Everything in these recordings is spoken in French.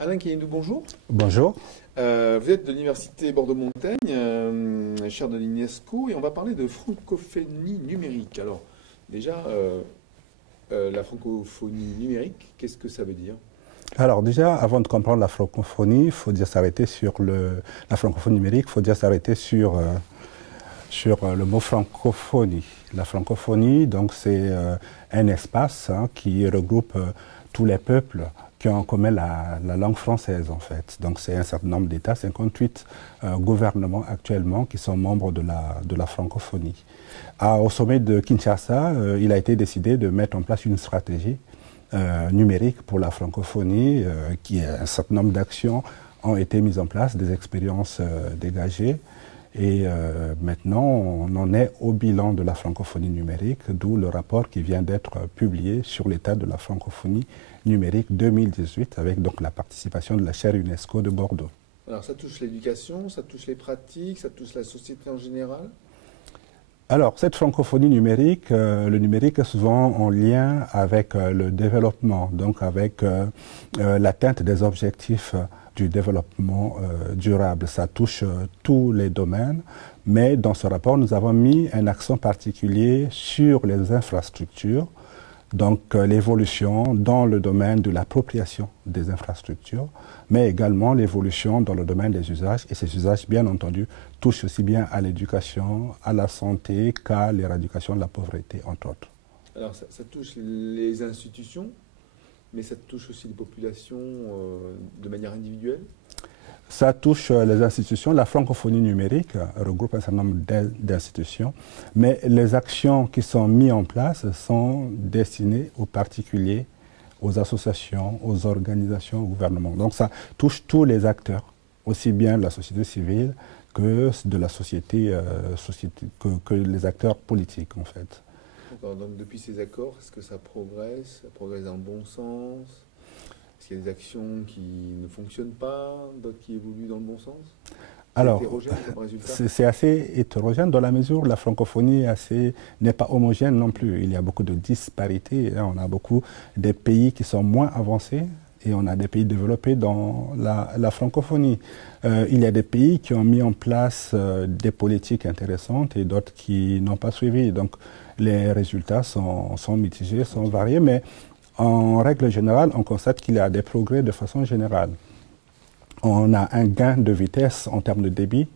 Alain Kayendou, bonjour. Bonjour. Vous êtes de l'Université Bordeaux-Montaigne, chaire de l'UNESCO, et on va parler de francophonie numérique. Alors, déjà, la francophonie numérique, qu'est-ce que ça veut dire? Alors déjà, avant de comprendre la francophonie, il faut dire s'arrêter sur la francophonie numérique, il faut dire s'arrêter sur le mot francophonie. La francophonie, donc c'est un espace qui regroupe tous les peuples qui ont en commun la langue française en fait. Donc c'est un certain nombre d'États, 58 gouvernements actuellement qui sont membres de la francophonie. Au sommet de Kinshasa, il a été décidé de mettre en place une stratégie numérique pour la francophonie, un certain nombre d'actions ont été mises en place, des expériences dégagées. Et maintenant, on en est au bilan de la francophonie numérique, d'où le rapport qui vient d'être publié sur l'état de la francophonie numérique 2018, avec donc la participation de la chaire UNESCO de Bordeaux. Alors ça touche l'éducation, ça touche les pratiques, ça touche la société en général? Alors, cette francophonie numérique, le numérique est souvent en lien avec le développement, donc avec l'atteinte des objectifs du développement durable. Ça touche tous les domaines, mais dans ce rapport, nous avons mis un accent particulier sur les infrastructures, donc l'évolution dans le domaine de l'appropriation des infrastructures, mais également l'évolution dans le domaine des usages. Et ces usages, bien entendu, touchent aussi bien à l'éducation, à la santé qu'à l'éradication de la pauvreté, entre autres. Alors ça touche les institutions, mais ça touche aussi les populations de manière individuelle? Ça touche les institutions. La francophonie numérique regroupe un certain nombre d'institutions, mais les actions qui sont mises en place sont destinées aux particuliers, aux associations, aux organisations, au gouvernement. Donc ça touche tous les acteurs, aussi bien de la société civile que de la société, que les acteurs politiques en fait. Donc depuis ces accords, est-ce que ça progresse dans le bon sens? Est-ce qu'il y a des actions qui ne fonctionnent pas, d'autres qui évoluent dans le bon sens? Alors, c'est assez hétérogène dans la mesure où la francophonie n'est pas homogène non plus. Il y a beaucoup de disparités. On a beaucoup de pays qui sont moins avancés et on a des pays développés dans la francophonie. Il y a des pays qui ont mis en place des politiques intéressantes et d'autres qui n'ont pas suivi. Donc les résultats sont mitigés, sont variés, mais en règle générale, on constate qu'il y a des progrès de façon générale. On a un gain de vitesse en termes de débit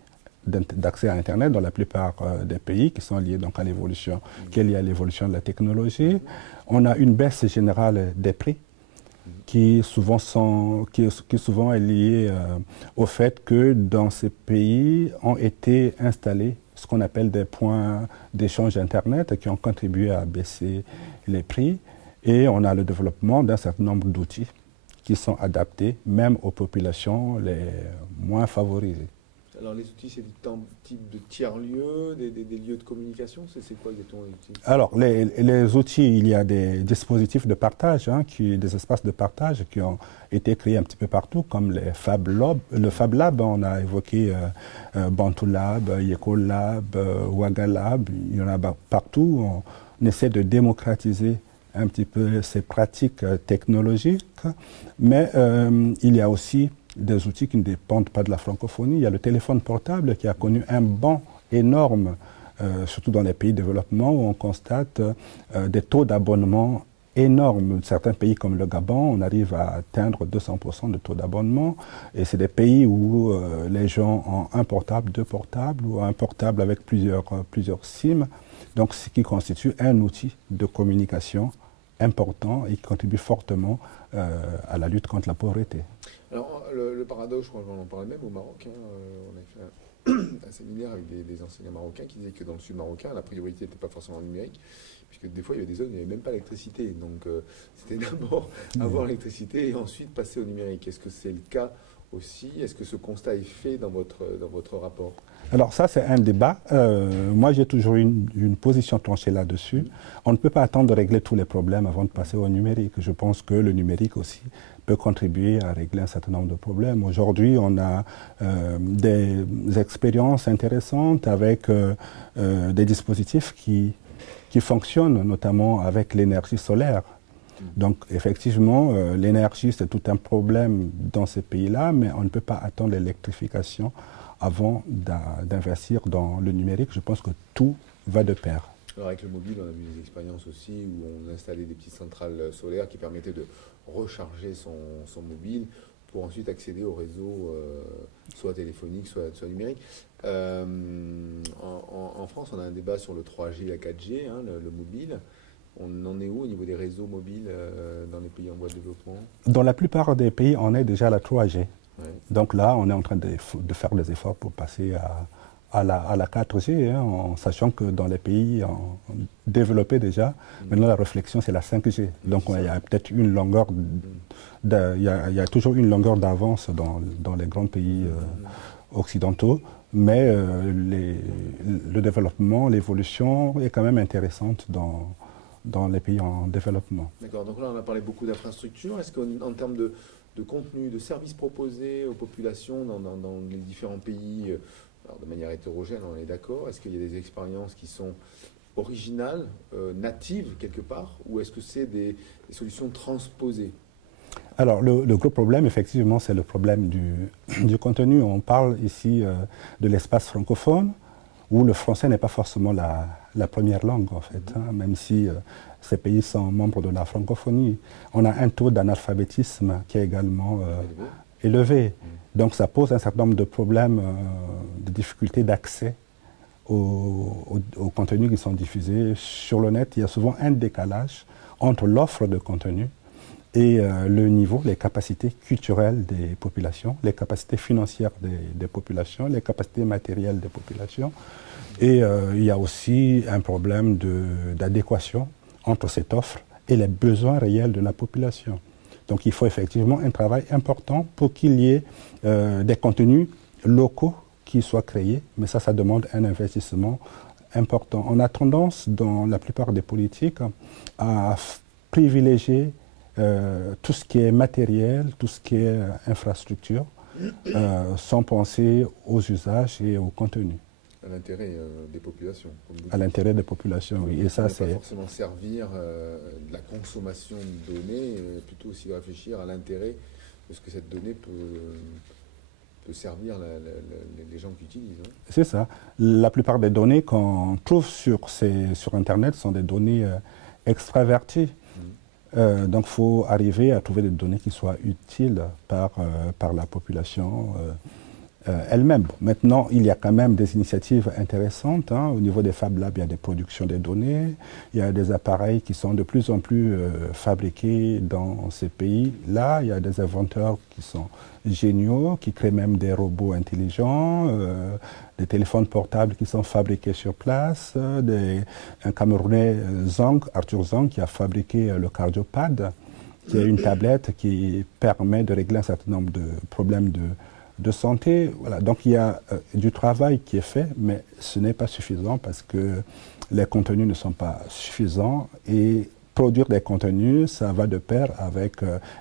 d'accès à Internet dans la plupart des pays qui sont liés donc à l'évolution, qui est liée à l'évolution de la technologie. On a une baisse générale des prix qui souvent est liée au fait que dans ces pays ont été installés ce qu'on appelle des points d'échange Internet qui ont contribué à baisser les prix. Et on a le développement d'un certain nombre d'outils qui sont adaptés même aux populations les moins favorisées. Alors les outils, c'est du type de tiers-lieux, des lieux de communication, c'est quoi exactement les outils? Alors les outils, il y a des dispositifs de partage, des espaces de partage qui ont été créés un petit peu partout, comme les Fab Lab. Le Fab Lab, on a évoqué Bantu Lab, Yeko Lab, Waga Lab, il y en a partout. On essaie de démocratiser un petit peu ces pratiques technologiques, mais il y a aussi des outils qui ne dépendent pas de la francophonie. Il y a le téléphone portable qui a connu un bond énorme, surtout dans les pays de développement, où on constate des taux d'abonnement énormes. Certains pays comme le Gabon, on arrive à atteindre 200% de taux d'abonnement, et c'est des pays où les gens ont un portable, deux portables, ou un portable avec plusieurs SIM, donc ce qui constitue un outil de communication important et qui contribue fortement à la lutte contre la pauvreté. Alors le paradoxe, je crois qu'on en parlait même au Maroc, on a fait un séminaire avec des enseignants marocains qui disaient que dans le sud marocain, la priorité n'était pas forcément numérique, puisque des fois il y avait des zones où il n'y avait même pas d'électricité. Donc c'était d'abord avoir l'électricité et ensuite passer au numérique. Est-ce que c'est le cas aussi? Est-ce que ce constat est fait dans votre rapport? Alors ça, c'est un débat. Moi, j'ai toujours une position tranchée là-dessus. On ne peut pas attendre de régler tous les problèmes avant de passer au numérique. Je pense que le numérique aussi peut contribuer à régler un certain nombre de problèmes. Aujourd'hui, on a des expériences intéressantes avec des dispositifs qui fonctionnent, notamment avec l'énergie solaire. Donc effectivement, l'énergie, c'est tout un problème dans ces pays-là, mais on ne peut pas attendre l'électrification avant d'investir dans le numérique. Je pense que tout va de pair. Alors avec le mobile, on a vu des expériences aussi où on installait des petites centrales solaires qui permettaient de recharger son mobile pour ensuite accéder au réseau soit téléphonique, soit numérique. En France, on a un débat sur le 3G et la 4G, hein, le mobile. On en est où au niveau des réseaux mobiles dans les pays en voie de développement? Dans la plupart des pays, on est déjà à la 3G. Ouais. Donc là, on est en train de faire des efforts pour passer à la 4G, hein, en sachant que dans les pays développés déjà, maintenant la réflexion c'est la 5G. Donc il y a peut-être une longueur, il y a toujours une longueur d'avance dans les grands pays occidentaux, mais le développement, l'évolution est quand même intéressante dans les pays en développement. D'accord, donc là on a parlé beaucoup d'infrastructures. Est-ce qu'en termes de contenu, de services proposés aux populations dans les différents pays, alors de manière hétérogène, on est d'accord, est-ce qu'il y a des expériences qui sont originales, natives quelque part, ou est-ce que c'est des solutions transposées? Alors le gros problème, effectivement, c'est le problème du contenu. On parle ici de l'espace francophone, où le français n'est pas forcément la première langue, en fait, hein, même si ces pays sont membres de la francophonie. On a un taux d'analphabétisme qui est également élevé. Donc ça pose un certain nombre de problèmes, de difficultés d'accès aux contenus qui sont diffusés sur le net. Il y a souvent un décalage entre l'offre de contenu et le niveau, les capacités culturelles des populations, les capacités financières des populations, les capacités matérielles des populations. Et il y a aussi un problème d'adéquation entre cette offre et les besoins réels de la population. Donc il faut effectivement un travail important pour qu'il y ait des contenus locaux qui soient créés, mais ça demande un investissement important. On a tendance, dans la plupart des politiques, à privilégier tout ce qui est matériel, tout ce qui est infrastructure, sans penser aux usages et au contenu. À l'intérêt des populations. À l'intérêt des populations, oui. Et ça, c'est pas forcément servir de la consommation de données, plutôt aussi réfléchir à l'intérêt de ce que cette donnée peut servir les gens qui utilisent. Hein. C'est ça. La plupart des données qu'on trouve sur Internet sont des données extraverties. Donc il faut arriver à trouver des données qui soient utiles par la population elle-même. Maintenant, il y a quand même des initiatives intéressantes. Hein. Au niveau des Fab Labs, il y a des productions des données, il y a des appareils qui sont de plus en plus fabriqués dans ces pays-là. Il y a des inventeurs qui sont géniaux, qui créent même des robots intelligents, des téléphones portables qui sont fabriqués sur place, un Camerounais, Arthur Zang, qui a fabriqué le Cardiopad, qui est une tablette qui permet de régler un certain nombre de problèmes de santé. Voilà. Donc il y a du travail qui est fait, mais ce n'est pas suffisant parce que les contenus ne sont pas suffisants et produire des contenus, ça va de pair avec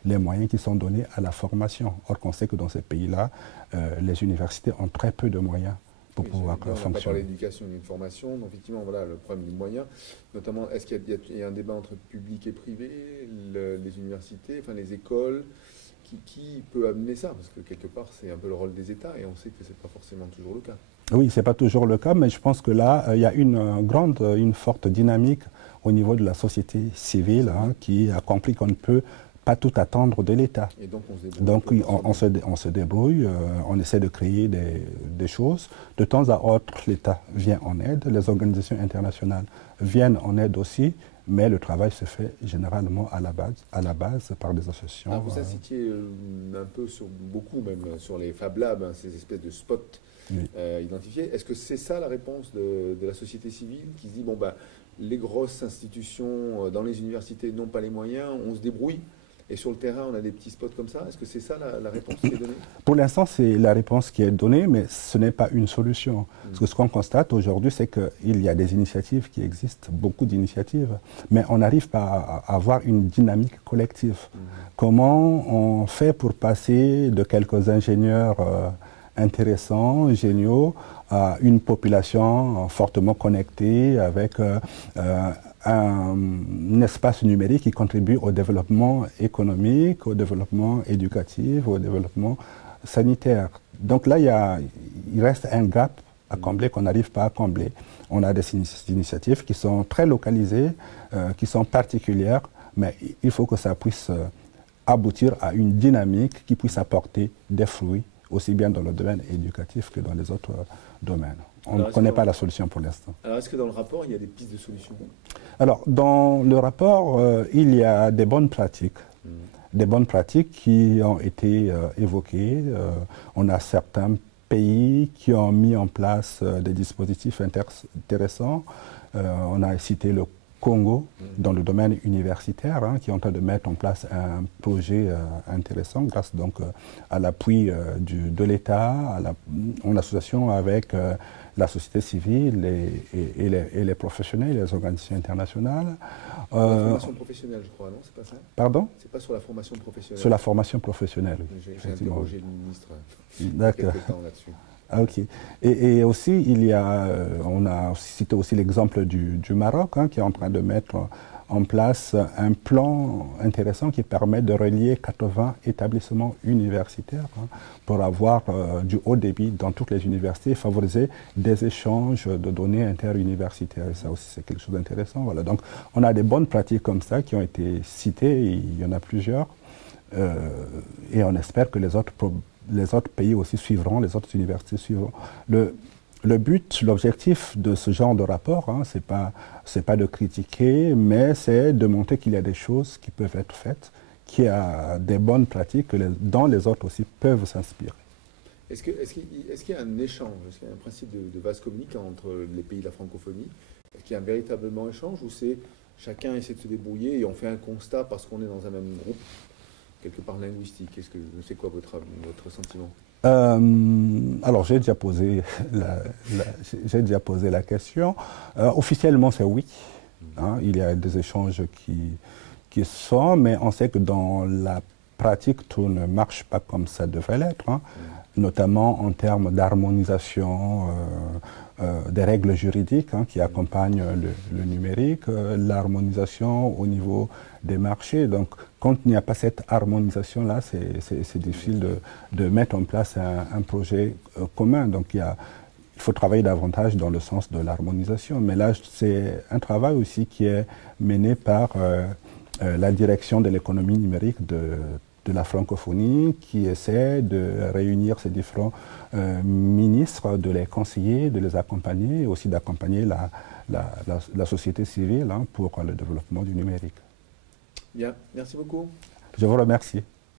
les moyens qui sont donnés à la formation. Or qu'on sait que dans ces pays-là, les universités ont très peu de moyens pour pouvoir fonctionner. On n'a pas parlé d'éducation et de formation, donc effectivement, voilà le problème du moyen. Notamment, est-ce qu'il y a un débat entre public et privé, les universités, enfin les écoles, qui peut amener ça? Parce que quelque part, c'est un peu le rôle des États et on sait que ce n'est pas forcément toujours le cas. Oui, ce n'est pas toujours le cas, mais je pense que là, il y a une forte dynamique au niveau de la société civile qui a compris qu'on ne peut pas tout attendre de l'État. Et donc on se débrouille. On essaie de créer des choses. De temps à autre, l'État vient en aide, les organisations internationales viennent en aide aussi, mais le travail se fait généralement à la base par des associations. Alors vous incitiez un peu beaucoup même sur les Fab Labs, hein, ces espèces de spots identifiés. Est-ce que c'est ça la réponse de la société civile qui se dit bon bah les grosses institutions dans les universités n'ont pas les moyens, on se débrouille et sur le terrain on a des petits spots comme ça? Est-ce que c'est ça la réponse qui est donnée? Pour l'instant c'est la réponse qui est donnée, mais ce n'est pas une solution. Parce que ce qu'on constate aujourd'hui, c'est qu'il y a des initiatives qui existent, beaucoup d'initiatives, mais on n'arrive pas à avoir une dynamique collective. Comment on fait pour passer de quelques ingénieurs intéressants, géniaux, à une population fortement connectée avec un espace numérique qui contribue au développement économique, au développement éducatif, au développement sanitaire. Donc là, il reste un gap à combler qu'on n'arrive pas à combler. On a des initiatives qui sont très localisées, qui sont particulières, mais il faut que ça puisse aboutir à une dynamique qui puisse apporter des fruits, aussi bien dans le domaine éducatif que dans les autres domaines. On ne connaît pas la solution pour l'instant. Alors, est-ce que dans le rapport, il y a des pistes de solutions? Alors, dans le rapport, il y a des bonnes pratiques. Des bonnes pratiques qui ont été évoquées. On a certains pays qui ont mis en place des dispositifs intéressants. On a cité le Congo dans le domaine universitaire, qui est en train de mettre en place un projet intéressant grâce donc à l'appui de l'État, en association avec la société civile et les professionnels, les organisations internationales. La formation professionnelle, je crois, non? C'est pas ça? Pardon? C'est pas sur la formation professionnelle. Sur la formation professionnelle, oui. J'ai interrogé le ministre il y a D'accord. quelques temps là-dessus. Ah, ok. Et aussi, on a cité aussi l'exemple du Maroc, qui est en train de mettre en place un plan intéressant qui permet de relier 80 établissements universitaires pour avoir du haut débit dans toutes les universités et favoriser des échanges de données interuniversitaires. Et ça aussi, c'est quelque chose d'intéressant. Voilà. Donc, on a des bonnes pratiques comme ça qui ont été citées, il y en a plusieurs, et on espère que les autres pays aussi suivront, les autres universités suivront. Le but, l'objectif de ce genre de rapport, c'est pas de critiquer, mais c'est de montrer qu'il y a des choses qui peuvent être faites, qu'il y a des bonnes pratiques dont les autres aussi peuvent s'inspirer. Est-ce qu'il y a un échange, est-ce qu'il y a un principe de vase communicant entre les pays de la francophonie? Est-ce qu'il y a un véritablement échange ou c'est chacun essaie de se débrouiller et on fait un constat parce qu'on est dans un même groupe, quelque part linguistique? C'est quoi votre sentiment? Alors, j'ai déjà posé la question. Officiellement, c'est oui. Il y a des échanges qui sont, mais on sait que dans la pratique, tout ne marche pas comme ça devrait l'être, notamment en termes d'harmonisation des règles juridiques qui accompagnent le numérique, l'harmonisation au niveau des marchés. Donc, quand il n'y a pas cette harmonisation-là, c'est difficile de mettre en place un projet commun. Donc, il faut travailler davantage dans le sens de l'harmonisation. Mais là, c'est un travail aussi qui est mené par la direction de l'économie numérique de la francophonie, qui essaie de réunir ces différents ministres, de les conseiller, de les accompagner, et aussi d'accompagner la société civile pour le développement du numérique. Bien, merci beaucoup. Je vous remercie.